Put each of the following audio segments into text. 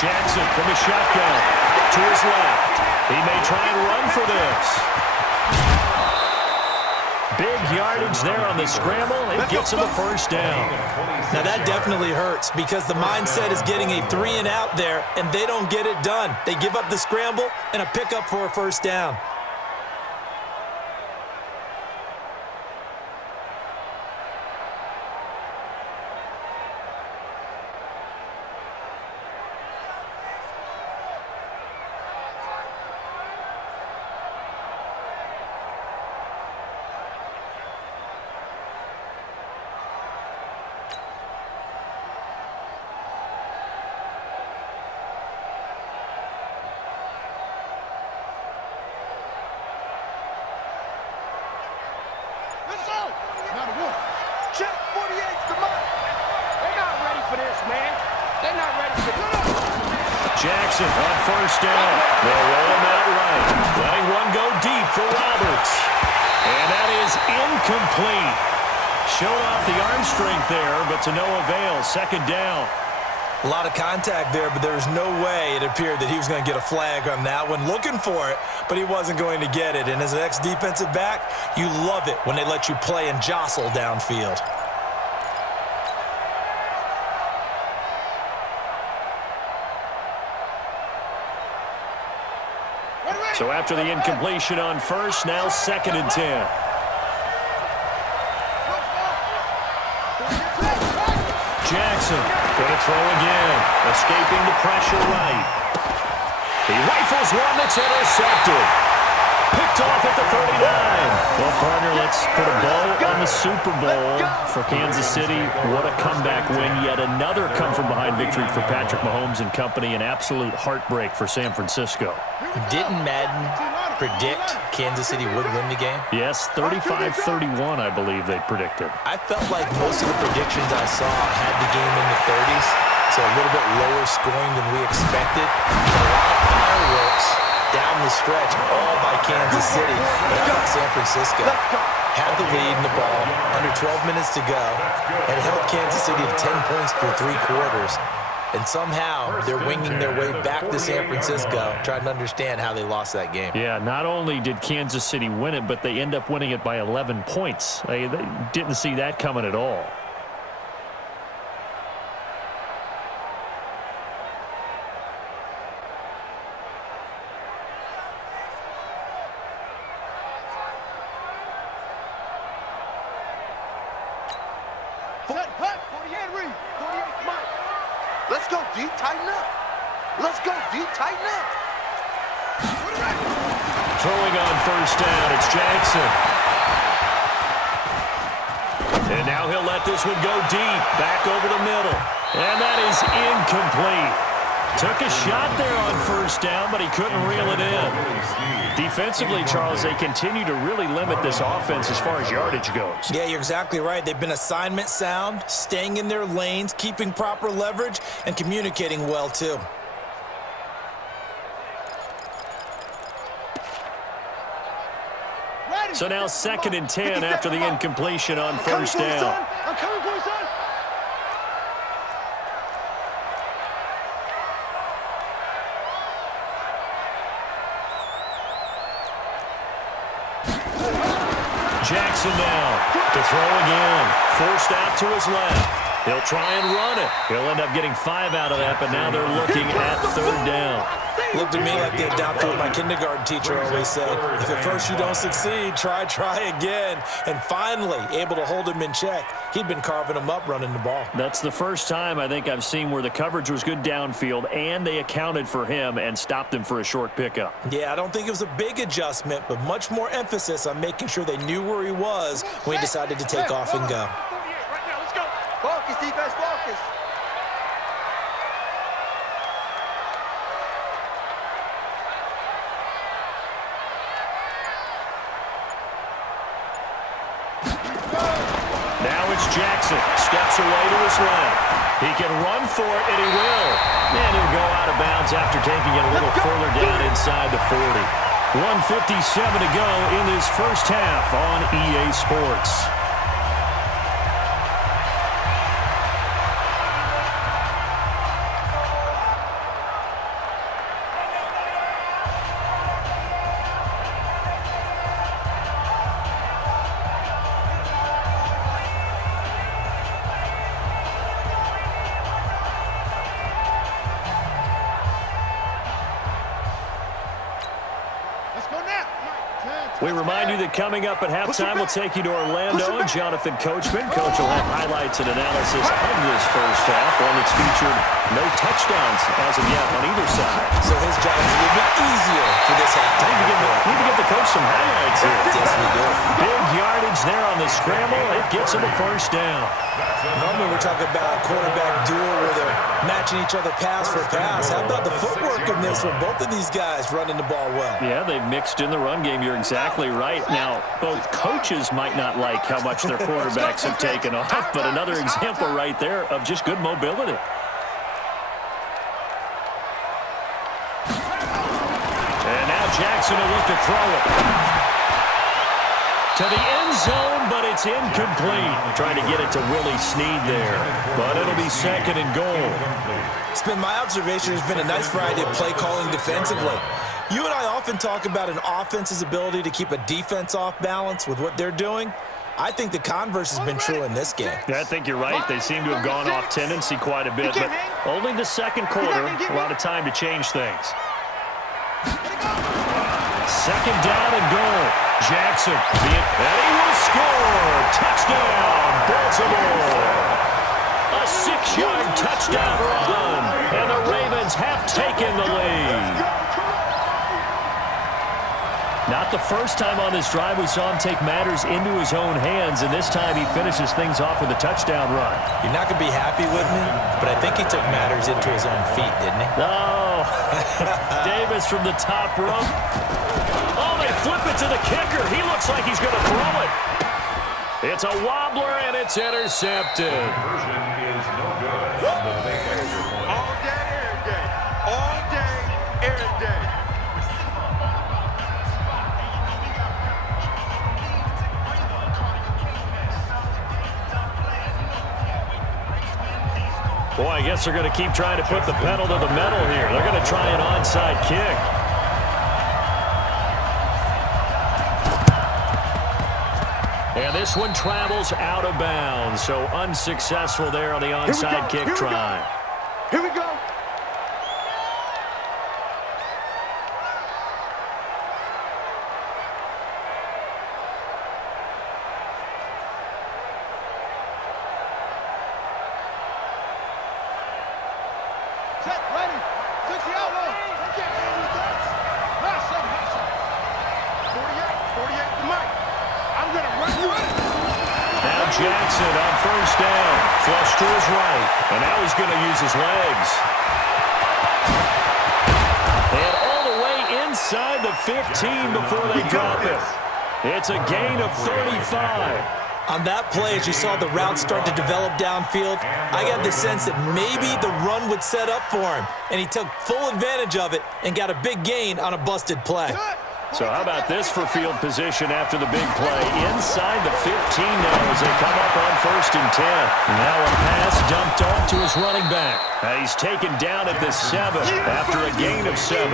Jackson from the shotgun to his left. He may try and run for this. Big yardage there on the scramble. It gets him the first down. Now that definitely hurts because the mindset is getting a 3-and-out there, and they don't get it done. They give up the scramble and a pickup for a first down. Jackson on first down. They'll roll him out right. Letting one go deep for Roberts. And that is incomplete. Showed off the arm strength there, but to no avail. Second down. A lot of contact there, but there was no way it appeared that he was going to get a flag on that one. Looking for it, but he wasn't going to get it. And as an ex-defensive back, you love it when they let you play and jostle downfield. So after the incompletion on first, now 2nd and 10. Jackson going to throw again. Escaping the pressure right. He rifles one that's intercepted. Picked off at the 39. Well, partner, let's put a bow on the Super Bowl for Kansas City. What a comeback win. Yet another come-from-behind victory for Patrick Mahomes and company. An absolute heartbreak for San Francisco. Didn't Madden predict Kansas City would win the game? Yes, 35-31, I believe they predicted. I felt like most of the predictions I saw had the game in the 30s, so a little bit lower scoring than we expected. A lot of fireworks down the stretch, all by Kansas City. But I thought San Francisco had the lead in the ball, under 12 minutes to go, and held Kansas City to 10 points through 3 quarters. And somehow they're winging their way back to San Francisco, trying to understand how they lost that game. Yeah, not only did Kansas City win it, but they end up winning it by 11 points. They didn't see that coming at all. Let's go deep, tighten up. Let's go deep, tighten up. Throwing on first down, it's Jackson. And now he'll let this one go deep, back over the middle. And that is incomplete. Took a shot there on first down, but he couldn't reel it in. Defensively, Charles, they continue to really limit this offense as far as yardage goes. Yeah, you're exactly right. They've been assignment sound, staying in their lanes, keeping proper leverage, and communicating well, too. So now 2nd and 10 after the incompletion on first down. I'm coming for you, son. Jackson now to throw again. Forced out to his left. He'll try and run it. He'll end up getting 5 out of that, but now they're looking at 3rd down. Looked to me like they adopted what my kindergarten teacher always said. If at first you don't succeed, try again. And finally, able to hold him in check. He'd been carving him up running the ball. That's the first time I think I've seen where the coverage was good downfield and they accounted for him and stopped him for a short pickup. Yeah, I don't think it was a big adjustment, but much more emphasis on making sure they knew where he was when he decided to take off and go. Focus, defense, focus. Now it's Jackson. Steps away to his left. He can run for it, and he will. And he'll go out of bounds after taking it a little further down inside the 40. 1:57 to go in this first half on EA Sports. We remind you that coming up at halftime, we'll take you to Orlando and Jonathan Coachman. Coach will have highlights and analysis of this first half, one that's featured no touchdowns as of yet on either side. So his job is a little bit easier for this halftime. Need to give the coach some highlights here. Yes, we do. Big yardage there on the scramble. It gets him a first down. Normally we're talking about a quarterback duel where they're matching each other pass for pass. How about the footwork in this one? Both of these guys running the ball well. Yeah, they've mixed in the run game. You're exactly right. Now, both coaches might not like how much their quarterbacks have taken off, but another example right there of just good mobility. And now Jackson will look to throw it to the end zone, but it's incomplete. Trying to get it to Willie Snead there, but it'll be second and goal. It's been my observation there's been a nice variety of play calling defensively. You and I often talk about an offense's ability to keep a defense off balance with what they're doing. I think the converse has been true in this game. Yeah, I think you're right. They seem to have gone off tendency quite a bit, but only the second quarter, a lot of time to change things. Second down and goal. Jackson, and he will score. Touchdown, Baltimore. A 6-yard touchdown run, and the Ravens have taken the lead. Not the first time on this drive we saw him take matters into his own hands, and this time he finishes things off with a touchdown run. You're not going to be happy with me, but I think he took matters into his own feet, didn't he? Oh, Davis from the top rope. Oh, they flip it to the kicker. He looks like he's going to throw it. It's a wobbler, and it's intercepted. Conversion is no good. All day, every day. All day, every day. Boy, I guess they're going to keep trying to put the pedal to the metal here. They're going to try an onside kick. And this one travels out of bounds, so unsuccessful there on the onside kick try. Here we go. Set, ready. 60 outlaw. Get in with us. Hustle, hustle. 48 to Mike. I'm going to run you in. Now Jackson on first down. Flush to his right. And now he's going to use his legs. And all the way inside the 15 before they drop it. It's a gain of 35. On that play, as you saw the route start to develop downfield, I got the sense that maybe the run would set up for him, and he took full advantage of it and got a big gain on a busted play. So how about this for field position after the big play? Inside the 15 now as they come up on first and 10. Now a pass dumped off to his running back. He's taken down at the 7 after a gain of 7.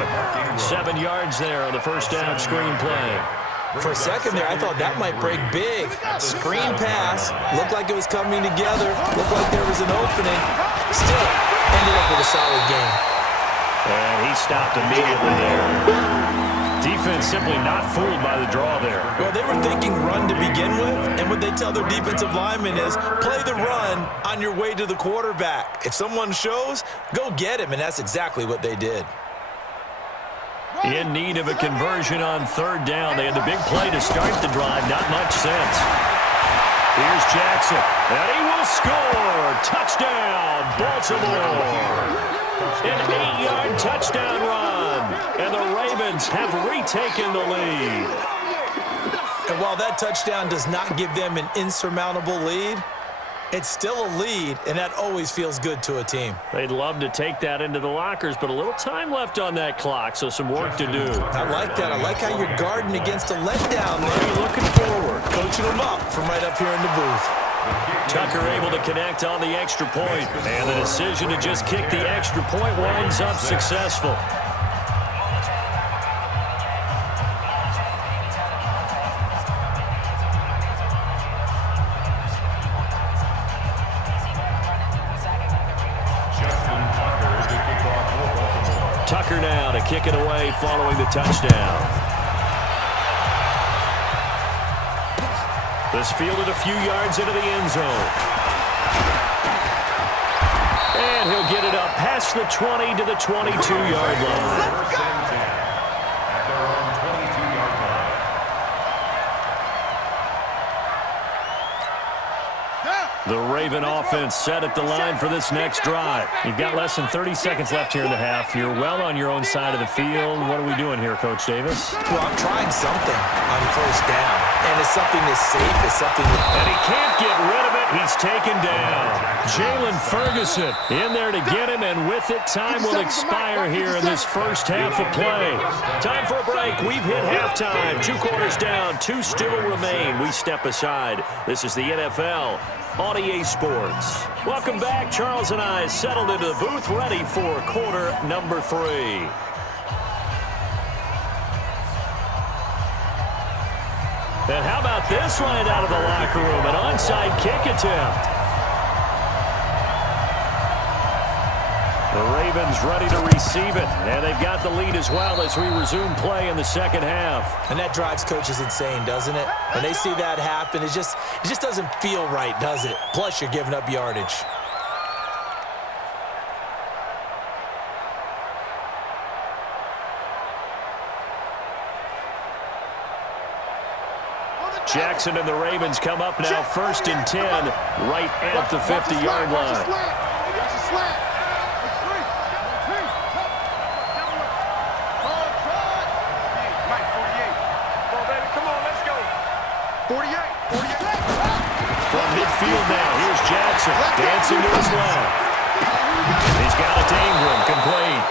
7 yards there on the first down screen play. For a second there, I thought that might break big. Screen pass, looked like it was coming together, looked like there was an opening. Still, ended up with a solid game. And he stopped immediately there. Defense simply not fooled by the draw there. Well, they were thinking run to begin with, and what they tell their defensive linemen is play the run on your way to the quarterback. If someone shows, go get him, and that's exactly what they did. In need of a conversion on third down. They had the big play to start the drive. Not much sense. Here's Jackson. And he will score. Touchdown, Baltimore. An 8-yard touchdown run. And the Ravens have retaken the lead. And while that touchdown does not give them an insurmountable lead, it's still a lead, and that always feels good to a team. They'd love to take that into the lockers, but a little time left on that clock, so some work to do. I like that. I like how you're guarding against a letdown there. You're looking forward. Coaching them up from right up here in the booth. Tucker able to connect on the extra point, and the decision to just kick the extra point winds up successful. Tucker now to kick it away following the touchdown. This fielded a few yards into the end zone. And he'll get it up past the 20 to the 22-yard line. The Raven offense set at the line for this next drive. You've got less than 30 seconds left here in the half. You're well on your own side of the field. What are we doing here, Coach Davis? Well, I'm trying something on first down. And it's something that's safe. It's something that... And he can't get rid of it. He's taken down. Jalen Ferguson in there to get him, and with it, time will expire here in this first half of play. Time for a break. We've hit halftime. 2 quarters down. 2 still remain. We step aside. This is the NFL on EA Sports. Welcome back. Charles and I settled into the booth, ready for quarter number 3. And how about this right out of the locker room? An onside kick attempt. The Ravens ready to receive it, and they've got the lead as well as we resume play in the second half. And that drives coaches insane, doesn't it? When they see that happen, it just doesn't feel right, does it? Plus, you're giving up yardage. Jackson and the Ravens come up now, 1st and 10, right at the 50-yard line. From midfield now, here's Jackson, dancing to his left. He's got it to Ingram, complete.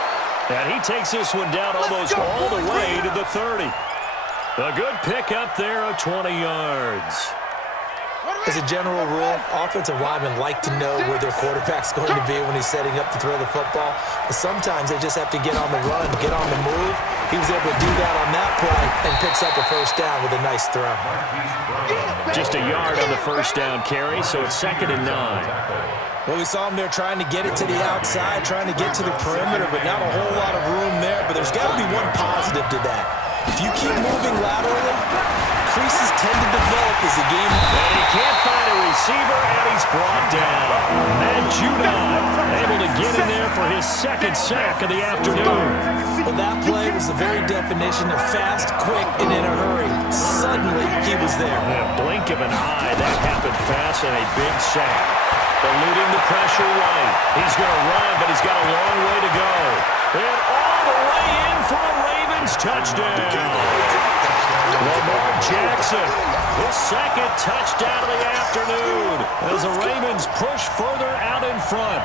And he takes this one down almost all the way to the 30. A good pick up there of 20 yards. As a general rule, offensive linemen like to know where their quarterback's going to be when he's setting up to throw the football. But sometimes they just have to get on the run, get on the move. He was able to do that on that play and picks up a first down with a nice throw. Just a yard on the first down carry, so it's 2nd and 9. Well, we saw him there trying to get it to the outside, trying to get to the perimeter, but not a whole lot of room there. But there's got to be one positive to that. If you keep moving laterally, creases tend to develop as the game... And he can't find a receiver, and he's brought down. And Judah able to get in there for his 2nd sack of the afternoon. Well, that play was the very definition of fast, quick, and in a hurry. Suddenly, he was there. In a blink of an eye, that happened fast, and a big sack. Eluding the pressure right. He's going to run, but he's got a long way to go. And all the way in for a Ravens touchdown. Lamar Jackson, his 2nd touchdown of the afternoon as the Ravens push further out in front.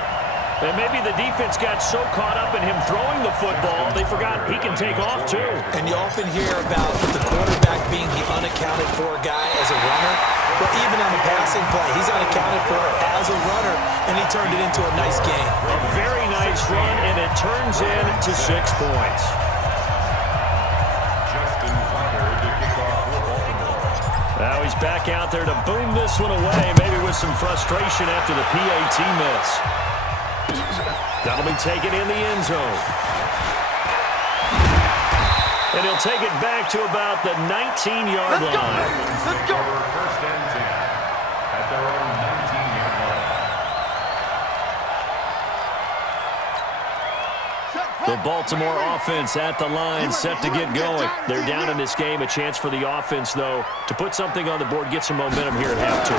And maybe the defense got so caught up in him throwing the football, they forgot he can take off too. And you often hear about the quarterback being the unaccounted for guy as a runner. But even on the passing play, he's unaccounted for as a runner, and he turned it into a nice game. A very nice run, and it turns into 6 points. Now he's back out there to boom this one away, maybe with some frustration after the PAT miss. That'll be taken in the end zone. And he'll take it back to about the 19-yard line. Let's go. First and 10 at their own 19-yard line. The Baltimore offense at the line, set to get going. They're down in this game. A chance for the offense, though, to put something on the board, get some momentum here at half 2.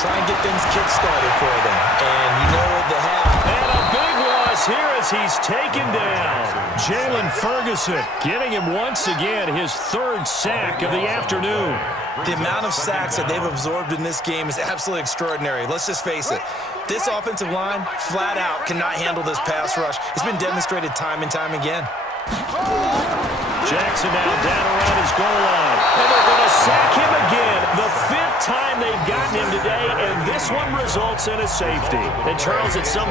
Try and get things kick-started for them. And you know what they have. And a big loss here as he's taken down. Jalen Ferguson getting him once again, his 3rd sack of the afternoon. The amount of sacks that they've absorbed in this game is absolutely extraordinary. Let's just face it. This offensive line, flat out, cannot handle this pass rush. It's been demonstrated time and time again. Jackson now down around his goal line. And they're going to sack him again. The 5th time they've gotten him today, and this one results in a safety. And Charles, at some